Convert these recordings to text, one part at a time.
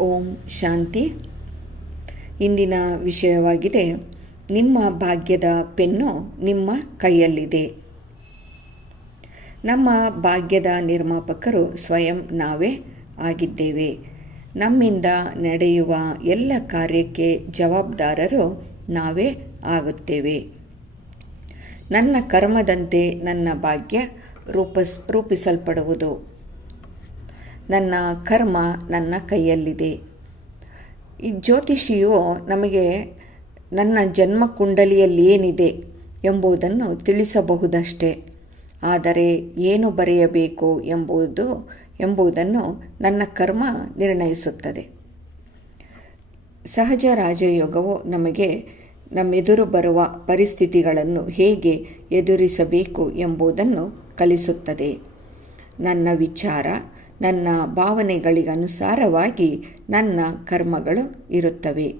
ಓಂ ಶಾಂತಿ. ಇಂದಿನ ವಿಷಯವಾಗಿದೆ, ನಿಮ್ಮ ಭಾಗ್ಯದ ಪೆನ್ನು ನಿಮ್ಮ ಕೈಯಲ್ಲಿದೆ. ನಮ್ಮ ಭಾಗ್ಯದ ನಿರ್ಮಾಪಕರು ಸ್ವಯಂ ನಾವೇ ಆಗಿದ್ದೇವೆ. ನಮ್ಮಿಂದ ನಡೆಯುವ ಎಲ್ಲ ಕಾರ್ಯಕ್ಕೆ ಜವಾಬ್ದಾರರು ನಾವೇ ಆಗುತ್ತೇವೆ. ನನ್ನ ಕರ್ಮದಂತೆ ನನ್ನ ಭಾಗ್ಯ ರೂಪಿಸ್, ರೂಪಿಸಲ್ಪಡುವುದು. ನನ್ನ ಕರ್ಮ ನನ್ನ ಕೈಯಲ್ಲಿದೆ. ಈ ಜ್ಯೋತಿಷಿಯು ನಮಗೆ ನನ್ನ ಜನ್ಮ ಕುಂಡಲಿಯಲ್ಲಿ ಏನಿದೆ ಎಂಬುದನ್ನು ತಿಳಿಸಬಹುದಷ್ಟೇ. ಆದರೆ ಏನು ಬರೆಯಬೇಕು ಎಂಬುದು, ಎಂಬುದನ್ನು ನನ್ನ ಕರ್ಮ ನಿರ್ಣಯಿಸುತ್ತದೆ. ಸಹಜ ರಾಜಯೋಗವು ನಮಗೆ ನಮ್ಮೆದುರು ಬರುವ ಪರಿಸ್ಥಿತಿಗಳನ್ನು ಹೇಗೆ ಎದುರಿಸಬೇಕು ಎಂಬುದನ್ನು ಕಲಿಸುತ್ತದೆ. ನನ್ನ ವಿಚಾರ ನನ್ನ ಭಾವನೆಗಳಿಗನುಸಾರವಾಗಿ ನನ್ನ ಕರ್ಮಗಳು ಇರುತ್ತವೆ.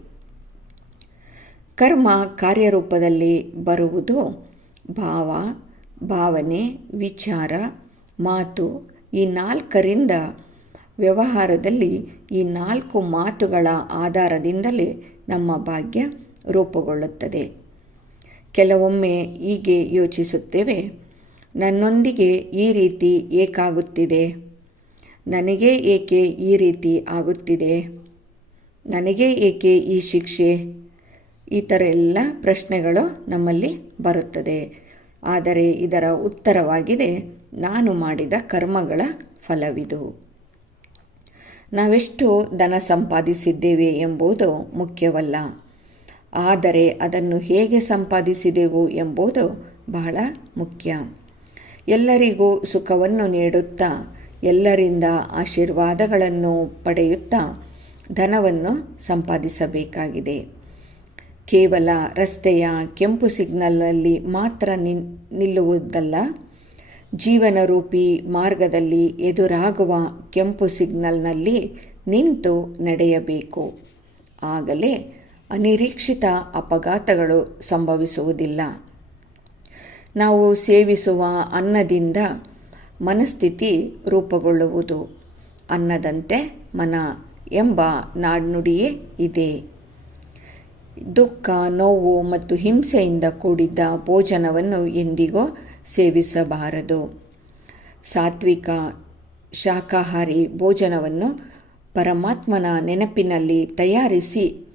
ಕರ್ಮ ಕಾರ್ಯರೂಪದಲ್ಲಿ ಬರುವುದು ಭಾವ, ಭಾವನೆ, ವಿಚಾರ, ಮಾತು. ಈ ನಾಲ್ಕರಿಂದ ವ್ಯವಹಾರದಲ್ಲಿ ಈ ನಾಲ್ಕು ಮಾತುಗಳ ಆಧಾರದಿಂದಲೇ ನಮ್ಮ ಭಾಗ್ಯ ರೂಪುಗೊಳ್ಳುತ್ತದೆ. ಕೆಲವೊಮ್ಮೆ ಹೀಗೆ ಯೋಚಿಸುತ್ತೇವೆ, ನನ್ನೊಂದಿಗೆ ಈ ರೀತಿ ಏಕಾಗುತ್ತಿದೆ. ನನಗೆ ಏಕೆ ಈ ರೀತಿ ಆಗುತ್ತಿದೆ? ನನಗೆ ಏಕೆ ಈ ಶಿಕ್ಷೆ? ಈ ಥರ ಎಲ್ಲ ಪ್ರಶ್ನೆಗಳು ನಮ್ಮಲ್ಲಿ ಬರುತ್ತದೆ. ಆದರೆ ಇದರ ಉತ್ತರವಾಗಿದೆ, ನಾನು ಮಾಡಿದ ಕರ್ಮಗಳ ಫಲವಿದು. ನಾವೆಷ್ಟು ಧನ ಸಂಪಾದಿಸಿದ್ದೇವೆ ಎಂಬುದು ಮುಖ್ಯವಲ್ಲ. ಆದರೆ ಅದನ್ನು ಹೇಗೆ ಸಂಪಾದಿಸಿದೆವು ಎಂಬುದು ಬಹಳ ಮುಖ್ಯ. ಎಲ್ಲರಿಗೂ ಸುಖವನ್ನು ನೀಡುತ್ತಾ ಎಲ್ಲರಿಂದ ಆಶೀರ್ವಾದಗಳನ್ನು ಪಡೆಯುತ್ತಾ ಧನವನ್ನು ಸಂಪಾದಿಸಬೇಕಾಗಿದೆ. ಕೇವಲ ರಸ್ತೆಯ ಕೆಂಪು ಸಿಗ್ನಲ್ನಲ್ಲಿ ಮಾತ್ರ ನಿಲ್ಲುವುದಲ್ಲ, ಜೀವನರೂಪಿ ಮಾರ್ಗದಲ್ಲಿ ಎದುರಾಗುವ ಕೆಂಪು ಸಿಗ್ನಲ್ನಲ್ಲಿ ನಿಂತು ನಡೆಯಬೇಕು. ಆಗಲೇ ಅನಿರೀಕ್ಷಿತ ಅಪಘಾತಗಳು ಸಂಭವಿಸುವುದಿಲ್ಲ. ನಾವು ಸೇವಿಸುವ ಅನ್ನದಿಂದ ಮನಸ್ಥಿತಿ ರೂಪುಗೊಳ್ಳುವುದು. ಅನ್ನದಂತೆ ಮನ ಎಂಬ ನಾಡ್ನುಡಿಯೇ ಇದೆ. ದುಃಖ, ನೋವು ಮತ್ತು ಹಿಂಸೆಯಿಂದ ಕೂಡಿದ್ದ ಭೋಜನವನ್ನು ಎಂದಿಗೂ ಸೇವಿಸಬಾರದು. ಸಾತ್ವಿಕ ಶಾಖಾಹಾರಿ ಭೋಜನವನ್ನು ಪರಮಾತ್ಮನ ನೆನಪಿನಲ್ಲಿ ತಯಾರಿಸಿ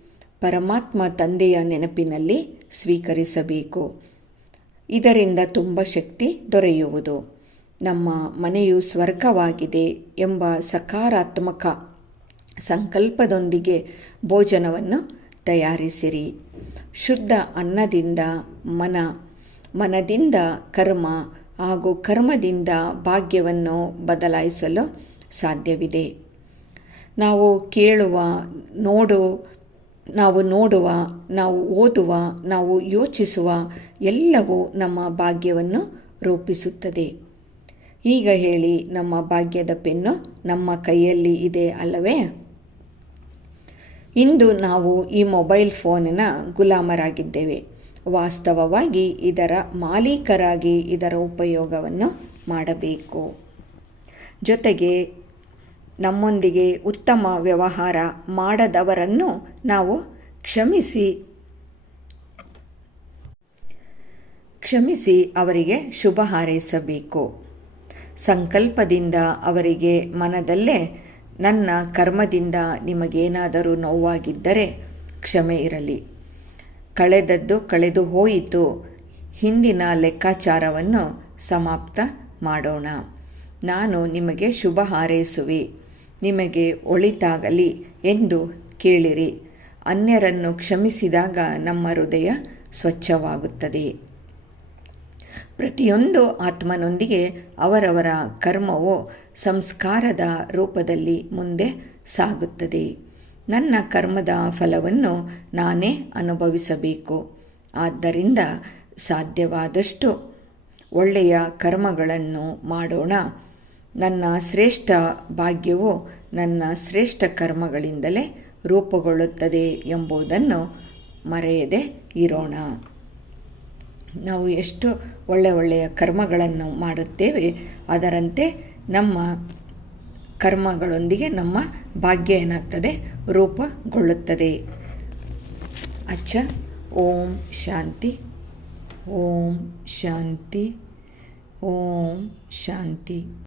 ಪರಮಾತ್ಮ ತಂದೆಯ ನೆನಪಿನಲ್ಲಿ ಸ್ವೀಕರಿಸಬೇಕು. ಇದರಿಂದ ತುಂಬ ಶಕ್ತಿ ದೊರೆಯುವುದು. ನಮ್ಮ ಮನೆಯು ಸ್ವರ್ಗವಾಗಿದೆ ಎಂಬ ಸಕಾರಾತ್ಮಕ ಸಂಕಲ್ಪದೊಂದಿಗೆ ಭೋಜನವನ್ನು ತಯಾರಿಸಿರಿ. ಶುದ್ಧ ಅನ್ನದಿಂದ ಮನ, ಮನದಿಂದ ಕರ್ಮ ಹಾಗೂ ಕರ್ಮದಿಂದ ಭಾಗ್ಯವನ್ನು ಬದಲಾಯಿಸಲು ಸಾಧ್ಯವಿದೆ. ನಾವು ಕೇಳುವ, ನೋಡು, ನಾವು ನೋಡುವ, ನಾವು ಓದುವ, ನಾವು ಯೋಚಿಸುವ ಎಲ್ಲವೂ ನಮ್ಮ ಭಾಗ್ಯವನ್ನು ರೂಪಿಸುತ್ತದೆ. ಈಗ ಹೇಳಿ ನಮ್ಮ ಭಾಗ್ಯದ ಪೆನ್ನು ನಮ್ಮ ಕೈಯಲ್ಲಿ ಇದೆ ಅಲ್ಲವೇ? ಇಂದು ನಾವು ಈ ಮೊಬೈಲ್ ಫೋನಿನ ಗುಲಾಮರಾಗಿದ್ದೇವೆ. ವಾಸ್ತವವಾಗಿ ಇದರ ಮಾಲೀಕರಾಗಿ ಇದರ ಉಪಯೋಗವನ್ನು ಮಾಡಬೇಕು. ಜೊತೆಗೆ ನಮ್ಮೊಂದಿಗೆ ಉತ್ತಮ ವ್ಯವಹಾರ ಮಾಡದವರನ್ನು ನಾವು ಕ್ಷಮಿಸಿ ಕ್ಷಮಿಸಿ ಅವರಿಗೆ ಶುಭ ಹಾರೈಸಬೇಕು. ಸಂಕಲ್ಪದಿಂದ ಅವರಿಗೆ ಮನದಲ್ಲೇ ನನ್ನ ಕರ್ಮದಿಂದ ನಿಮಗೇನಾದರೂ ನೋವಾಗಿದ್ದರೆ ಕ್ಷಮೆ ಇರಲಿ. ಕಳೆದದ್ದು ಕಳೆದು ಹೋಯಿತು. ಹಿಂದಿನ ಲೆಕ್ಕಾಚಾರವನ್ನು ಸಮಾಪ್ತ ಮಾಡೋಣ. ನಾನು ನಿಮಗೆ ಶುಭ ಹಾರೈಸುವೆ. ನಿಮಗೆ ಒಳಿತಾಗಲಿ ಎಂದು ಕೇಳಿರಿ. ಅನ್ಯರನ್ನು ಕ್ಷಮಿಸಿದಾಗ ನಮ್ಮ ಹೃದಯ ಸ್ವಚ್ಛವಾಗುತ್ತದೆ. ಪ್ರತಿಯೊಂದು ಆತ್ಮನೊಂದಿಗೆ ಅವರವರ ಕರ್ಮವು ಸಂಸ್ಕಾರದ ರೂಪದಲ್ಲಿ ಮುಂದೆ ಸಾಗುತ್ತದೆ. ನನ್ನ ಕರ್ಮದ ಫಲವನ್ನು ನಾನೇ ಅನುಭವಿಸಬೇಕು. ಆದ್ದರಿಂದ ಸಾಧ್ಯವಾದಷ್ಟು ಒಳ್ಳೆಯ ಕರ್ಮಗಳನ್ನು ಮಾಡೋಣ. ನನ್ನ ಶ್ರೇಷ್ಠ ಭಾಗ್ಯವು ನನ್ನ ಶ್ರೇಷ್ಠ ಕರ್ಮಗಳಿಂದಲೇ ರೂಪುಗೊಳ್ಳುತ್ತದೆ ಎಂಬುದನ್ನು ಮರೆಯದೆ ಇರೋಣ. ನಾವು ಎಷ್ಟು ಒಳ್ಳೆ ಒಳ್ಳೆಯ ಕರ್ಮಗಳನ್ನು ಮಾಡುತ್ತೇವೆ, ಅದರಂತೆ ನಮ್ಮ ಕರ್ಮಗಳೊಂದಿಗೆ ನಮ್ಮ ಭಾಗ್ಯ ಏನಾಗ್ತದೆ? ರೂಪಗೊಳ್ಳುತ್ತದೆ. ಅಚ್ಚ. ಓಂ ಶಾಂತಿ. ಓಂ ಶಾಂತಿ. ಓಂ ಶಾಂತಿ.